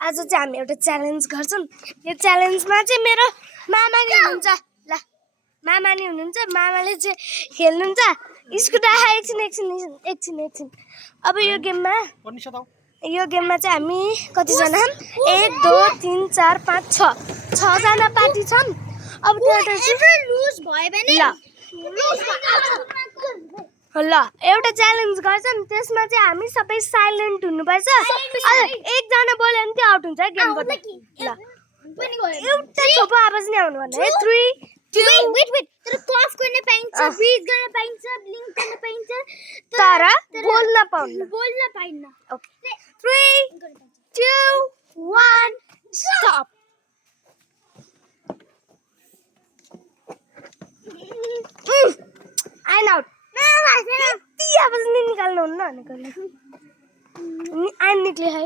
आज चाहिँ हामी एउटा च्यालेन्ज गर्छौँ। यो च्यालेन्जमा चाहिँ मेरो मामा नि हुनुहुन्छ। ल मामा नि हुनुहुन्छ, मामाले चाहिँ खेल्नुहुन्छ। स्कुटर एकछिन। अब यो गेममा चाहिँ हामी कतिजना 1 2 3 4 5 6 जना पार्टी छौँ। अब त्यो लुज भयो भने ल एउटा च्यालेन्ज गर्छौँ। त्यसमा चाहिँ हामी सबै साइलेन्ट हुनुपर्छ। एकजना बोल्यो भने चाहिँ आउट हुन्छ गेमबाट। ल एउटा छोपो आवाज नै आउनु पर्ने है। 3 2 वेट तर कफ गर्न पाइन्छ, ब्रिथ गर्न पाइन्छ, ब्लिङ्क गर्न पाइन्छ, तर बोल्न पाइन्न। Okay 3 2 1 stop. आइन आउट। यति आवाज नि निकाल्नु हुन्न भनेको नि। आइन निक्ले है।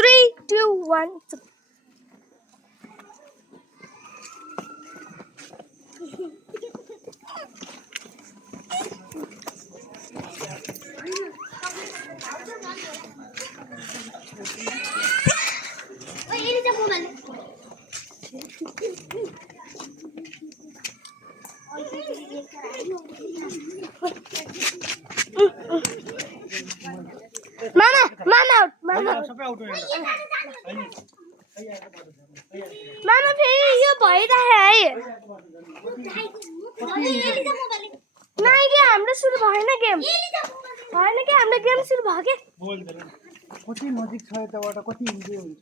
3 2 1 मामा फेरि यो भइरहे है। नाइ के हाम्रो सुरु भएन गेम। भएन के हाम्रो गेम सुरु भयो के। कति नजिक छ यताबाट कति इजी हुन्छ।